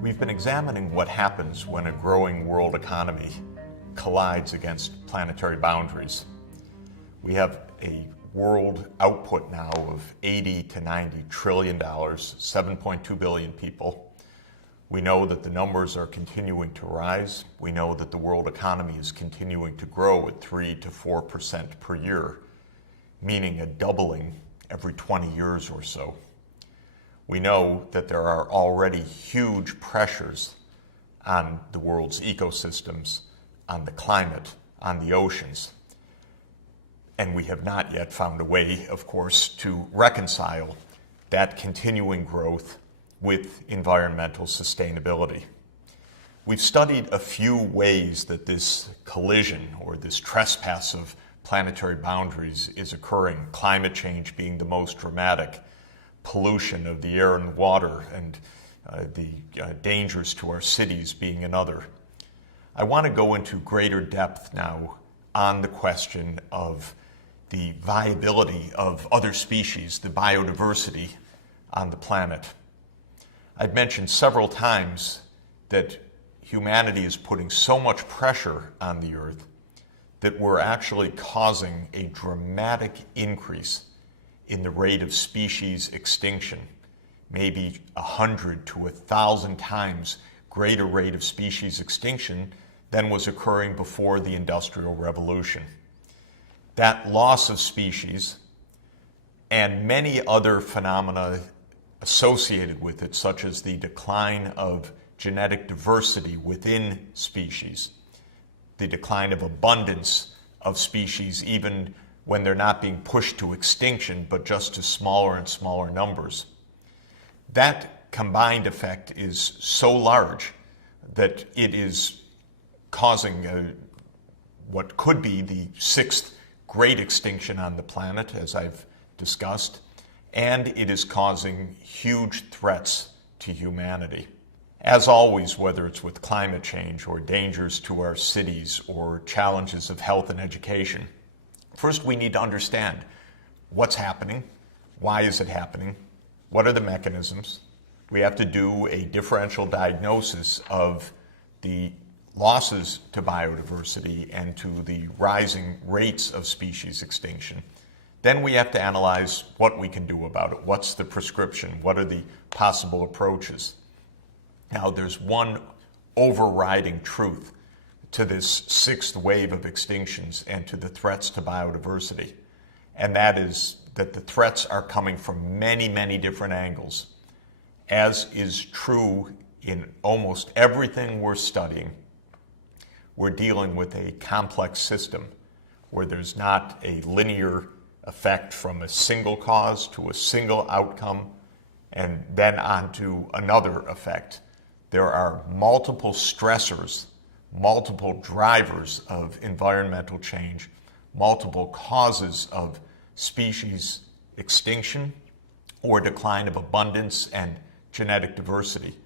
We've been examining what happens when a growing world economy collides against planetary boundaries. We have a world output now of 80 to 90 trillion dollars, 7.2 billion people. We know that the numbers are continuing to rise. We know that the world economy is continuing to grow at 3 to 4% per year, meaning a doubling every 20 years or so. We know that there are already huge pressures on the world's ecosystems, on the climate, on the oceans. And we have not yet found a way, of course, to reconcile that continuing growth with environmental sustainability. We've studied a few ways that this collision or this trespass of planetary boundaries is occurring, climate change being the most dramatic, pollution of the air and water, and the dangers to our cities being another. I want to go into greater depth now on the question of the viability of other species, the biodiversity on the planet. I've mentioned several times that humanity is putting so much pressure on the Earth that we're actually causing a dramatic increase in the rate of species extinction, maybe 100 to 1,000 times greater rate of species extinction than was occurring before the Industrial Revolution. That loss of species and many other phenomena associated with it, such as the decline of genetic diversity within species, the decline of abundance of species even when they're not being pushed to extinction, but just to smaller and smaller numbers. That combined effect is so large that it is causing what could be the sixth great extinction on the planet, as I've discussed, and it is causing huge threats to humanity. As always, whether it's with climate change or dangers to our cities or challenges of health and education, first we need to understand what's happening, why is it happening, what are the mechanisms. We have to do a differential diagnosis of the losses to biodiversity and to the rising rates of species extinction. Then we have to analyze what we can do about it. What's the prescription? What are the possible approaches? Now, there's one overriding truth to this sixth wave of extinctions and to the threats to biodiversity, and that is that the threats are coming from many, many different angles. As is true in almost everything we're studying, we're dealing with a complex system where there's not a linear effect from a single cause to a single outcome and then on to another effect. There are multiple stressors, multiple drivers of environmental change, multiple causes of species extinction or decline of abundance and genetic diversity.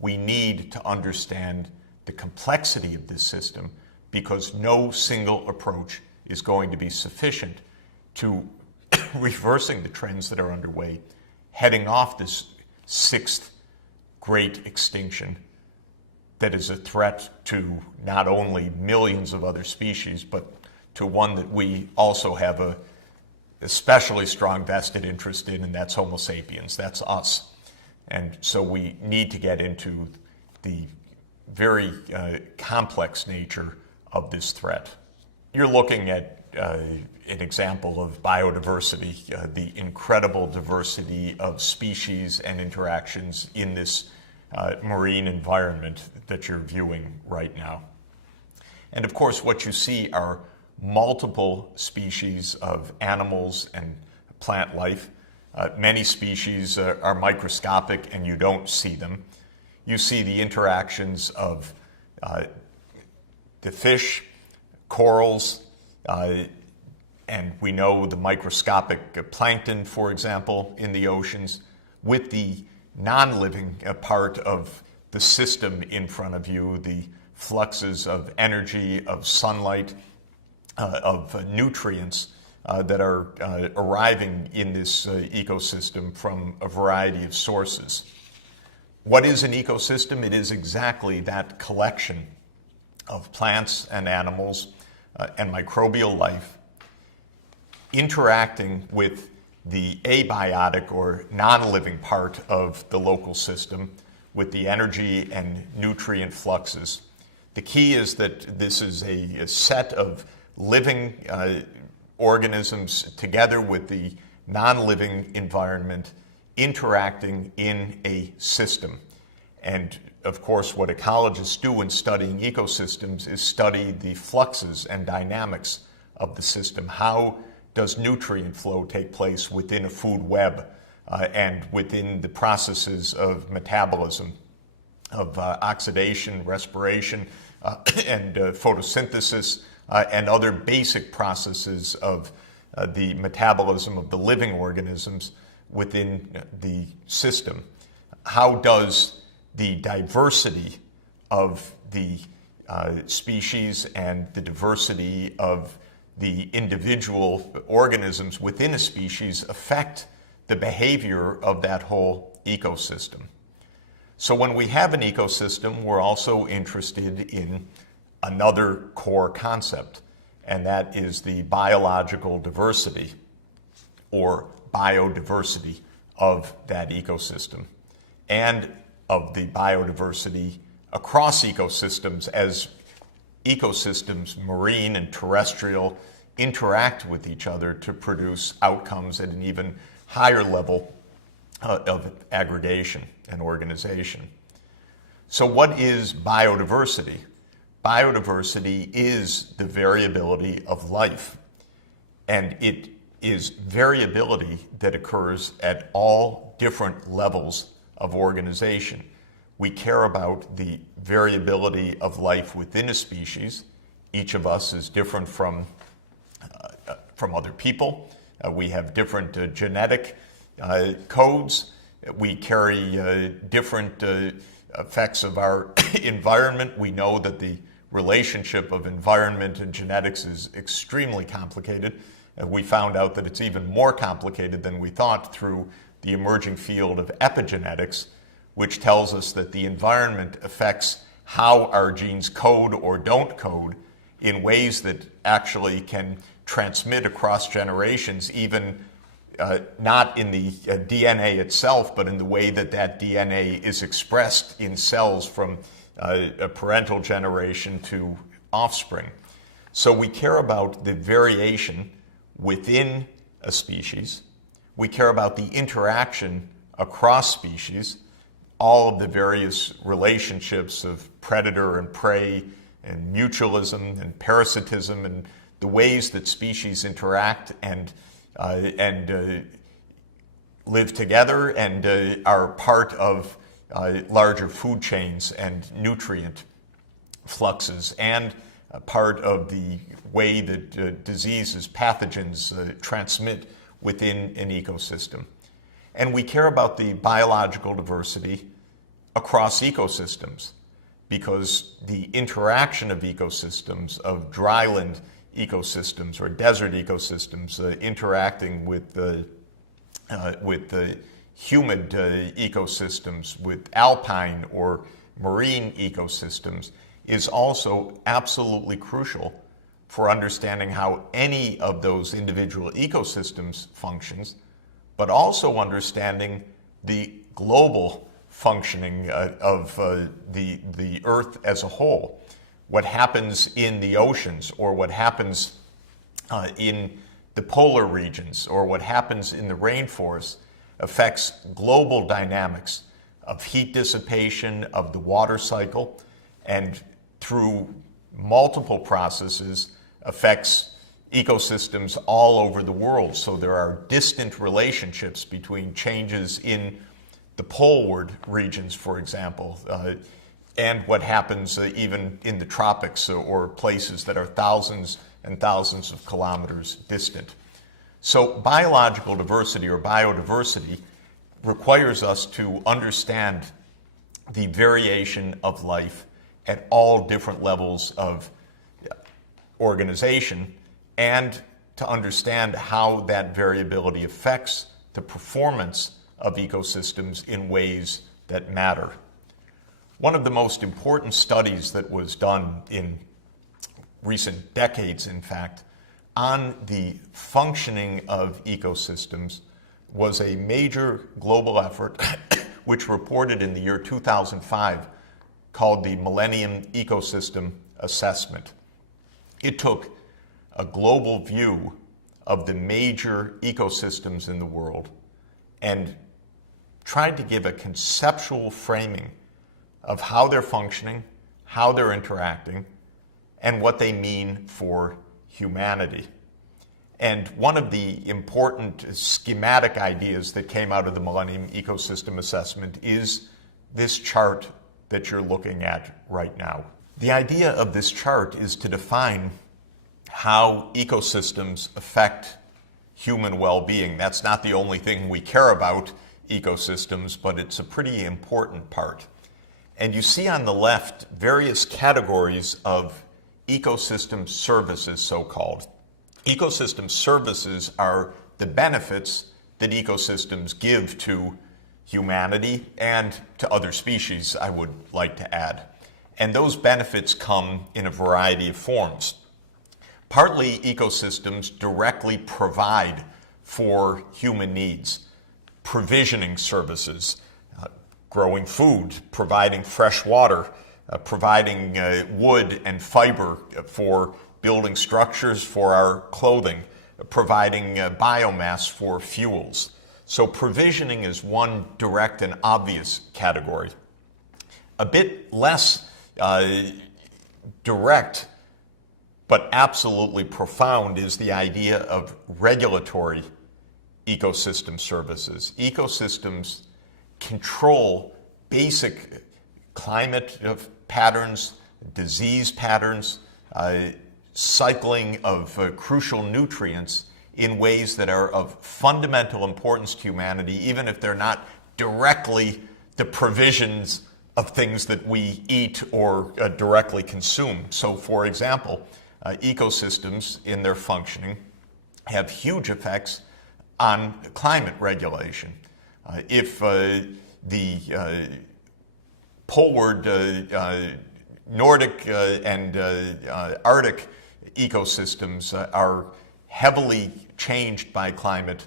We need to understand the complexity of this system because no single approach is going to be sufficient to reversing the trends that are underway, heading off this sixth great extinction that is a threat to not only millions of other species, but to one that we also have a especially strong vested interest in, and that's Homo sapiens, that's us. And so we need to get into the very complex nature of this threat. You're looking at an example of biodiversity, the incredible diversity of species and interactions in this marine environment that you're viewing right now. And of course, what you see are multiple species of animals and plant life. Many species are microscopic and you don't see them. You see the interactions of the fish, corals, and we know the microscopic plankton, for example, in the oceans, with the non-living part of the system in front of you, the fluxes of energy, of sunlight, of nutrients that are arriving in this ecosystem from a variety of sources. What is an ecosystem? It is exactly that collection of plants and animals and microbial life interacting with the abiotic or non-living part of the local system with the energy and nutrient fluxes. The key is that this is a set of living organisms together with the non-living environment interacting in a system. And of course, what ecologists do in studying ecosystems is study the fluxes and dynamics of the system. How does nutrient flow take place within a food web and within the processes of metabolism, of oxidation, respiration, and photosynthesis, and other basic processes of the metabolism of the living organisms within the system? How does the diversity of the species and the diversity of the individual organisms within a species affect the behavior of that whole ecosystem? So when we have an ecosystem, we're also interested in another core concept, and that is the biological diversity or biodiversity of that ecosystem and of the biodiversity across ecosystems as ecosystems, marine and terrestrial, interact with each other to produce outcomes at an even higher level of aggregation and organization. So what is biodiversity? Biodiversity is the variability of life, and it is variability that occurs at all different levels of organization. We care about the variability of life within a species. Each of us is different from other people. We have different genetic codes. We carry different effects of our environment. We know that the relationship of environment and genetics is extremely complicated. We found out that it's even more complicated than we thought through the emerging field of epigenetics, which tells us that the environment affects how our genes code or don't code in ways that actually can transmit across generations, even not in the DNA itself, but in the way that that DNA is expressed in cells from a parental generation to offspring. So we care about the variation within a species. We care about the interaction across species, all of the various relationships of predator and prey and mutualism and parasitism and the ways that species interact and live together and are part of larger food chains and nutrient fluxes, and part of the way that diseases, pathogens transmit within an ecosystem. And we care about the biological diversity across ecosystems, because the interaction of ecosystems, of dryland ecosystems or desert ecosystems interacting with the humid ecosystems, with alpine or marine ecosystems, is also absolutely crucial for understanding how any of those individual ecosystems functions, but also understanding the global functioning of the Earth as a whole. What happens in the oceans, or what happens in the polar regions, or what happens in the rainforest affects global dynamics of heat dissipation, of the water cycle, and through multiple processes affects ecosystems all over the world. So there are distant relationships between changes in the poleward regions, for example, and what happens even in the tropics or places that are thousands and thousands of kilometers distant. So biological diversity or biodiversity requires us to understand the variation of life at all different levels of organization, and to understand how that variability affects the performance of ecosystems in ways that matter. One of the most important studies that was done in recent decades, in fact, on the functioning of ecosystems was a major global effort which reported in the year 2005 called the Millennium Ecosystem Assessment. It took a global view of the major ecosystems in the world and tried to give a conceptual framing of how they're functioning, how they're interacting, and what they mean for humanity. And one of the important schematic ideas that came out of the Millennium Ecosystem Assessment is this chart that you're looking at right now. The idea of this chart is to define how ecosystems affect human well-being. That's not the only thing we care about, ecosystems, but it's a pretty important part. And you see on the left various categories of ecosystem services, so-called. Ecosystem services are the benefits that ecosystems give to humanity and to other species, I would like to add. And those benefits come in a variety of forms. Partly, ecosystems directly provide for human needs, provisioning services, growing food, providing fresh water, providing wood and fiber for building structures for our clothing, providing biomass for fuels. So provisioning is one direct and obvious category. A bit less direct but absolutely profound is the idea of regulatory ecosystem services. Ecosystems control basic climate patterns, disease patterns, cycling of crucial nutrients in ways that are of fundamental importance to humanity, even if they're not directly the provisions of things that we eat or directly consume. So, for example, ecosystems in their functioning have huge effects on climate regulation. If the poleward Nordic and Arctic ecosystems are heavily changed by climate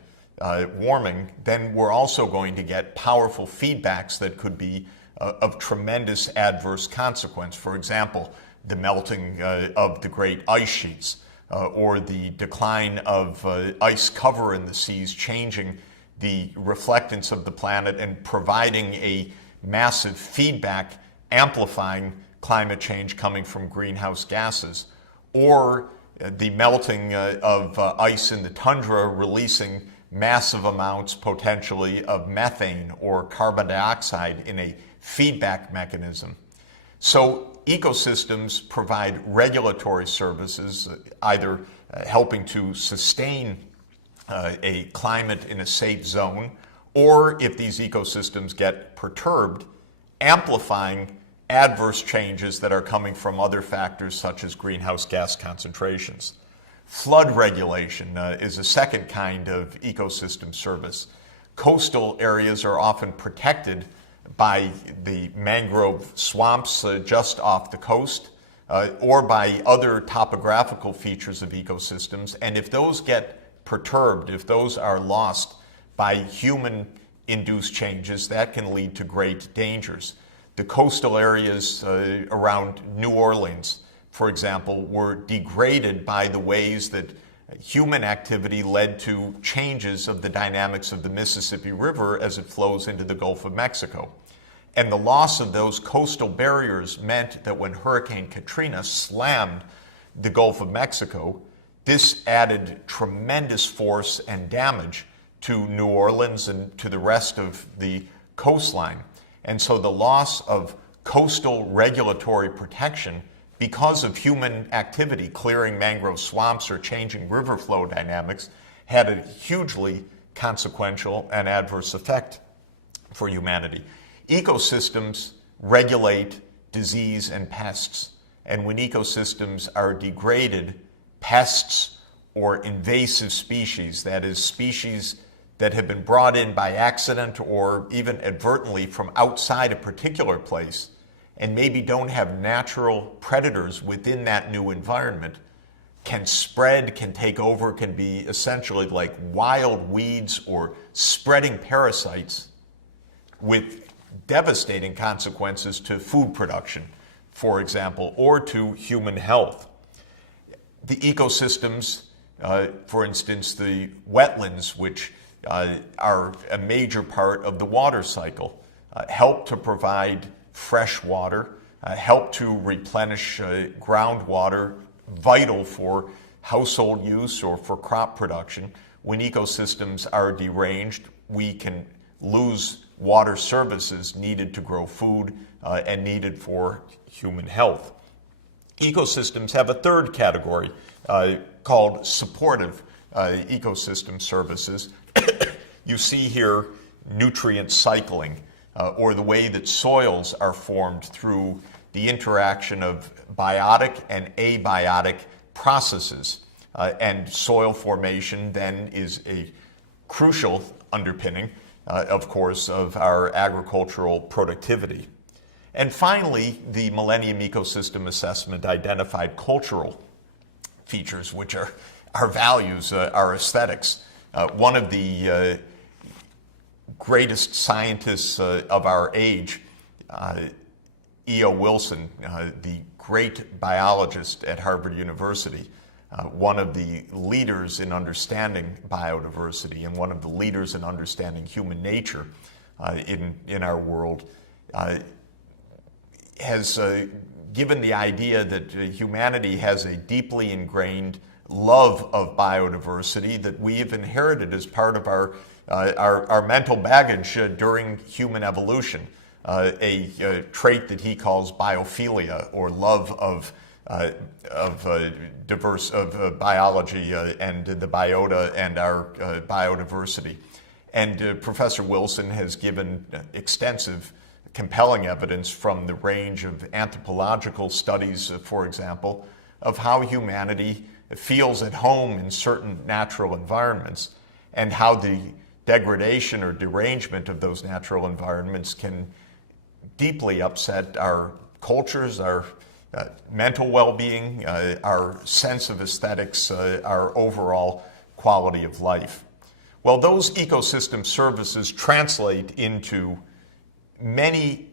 warming, then we're also going to get powerful feedbacks that could be of tremendous adverse consequence. For example, the melting of the great ice sheets, or the decline of ice cover in the seas, changing the reflectance of the planet and providing a massive feedback, amplifying climate change coming from greenhouse gases, or the melting of ice in the tundra, releasing massive amounts potentially of methane or carbon dioxide in a feedback mechanism. So ecosystems provide regulatory services, either helping to sustain a climate in a safe zone, or if these ecosystems get perturbed, amplifying adverse changes that are coming from other factors such as greenhouse gas concentrations. Flood regulation is a second kind of ecosystem service. Coastal areas are often protected by the mangrove swamps just off the coast, or by other topographical features of ecosystems. And if those get perturbed, if those are lost by human-induced changes, that can lead to great dangers. The coastal areas around New Orleans, for example, were degraded by the ways that human activity led to changes of the dynamics of the Mississippi River as it flows into the Gulf of Mexico. And the loss of those coastal barriers meant that when Hurricane Katrina slammed the Gulf of Mexico, this added tremendous force and damage to New Orleans and to the rest of the coastline. And so the loss of coastal regulatory protection because of human activity, clearing mangrove swamps or changing river flow dynamics, had a hugely consequential and adverse effect for humanity. Ecosystems regulate disease and pests, and when ecosystems are degraded, pests or invasive species, that is, species that have been brought in by accident or even advertently from outside a particular place and maybe don't have natural predators within that new environment, can spread, can take over, can be essentially like wild weeds or spreading parasites with devastating consequences to food production, for example, or to human health. The ecosystems, for instance, the wetlands, which are a major part of the water cycle, help to provide fresh water, help to replenish groundwater, vital for household use or for crop production. When ecosystems are deranged, we can lose water services needed to grow food and needed for human health. Ecosystems have a third category called supportive ecosystem services. You see here nutrient cycling, or the way that soils are formed through the interaction of biotic and abiotic processes. And soil formation then is a crucial underpinning, of course, of our agricultural productivity. And finally, the Millennium Ecosystem Assessment identified cultural features, which are our values, our aesthetics. One of the greatest scientists of our age, E.O. Wilson, the great biologist at Harvard University, one of the leaders in understanding biodiversity and one of the leaders in understanding human nature in our world, has given the idea that humanity has a deeply ingrained love of biodiversity that we have inherited as part of our mental baggage during human evolution, a trait that he calls biophilia, or love of biology and the biota and our biodiversity. And Professor Wilson has given extensive, compelling evidence from the range of anthropological studies, for example, of how humanity feels at home in certain natural environments and how the degradation or derangement of those natural environments can deeply upset our cultures, our mental well-being, our sense of aesthetics, our overall quality of life. Well, those ecosystem services translate into many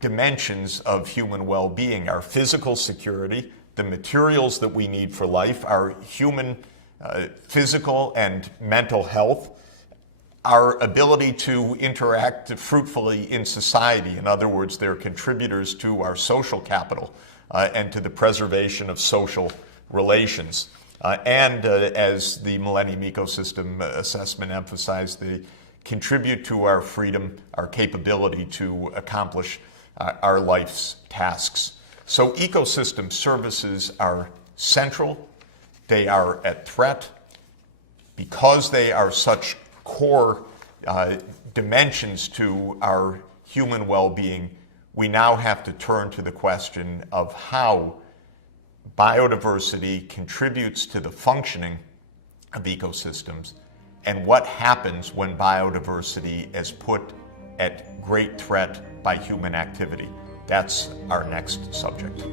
dimensions of human well-being: our physical security, the materials that we need for life, our human physical and mental health, our ability to interact fruitfully in society. In other words, they're contributors to our social capital and to the preservation of social relations. And as the Millennium Ecosystem Assessment emphasized, they contribute to our freedom, our capability to accomplish our life's tasks. So ecosystem services are central. They are at threat. Because they are such core dimensions to our human well-being, we now have to turn to the question of how biodiversity contributes to the functioning of ecosystems and what happens when biodiversity is put at great threat by human activity. That's our next subject.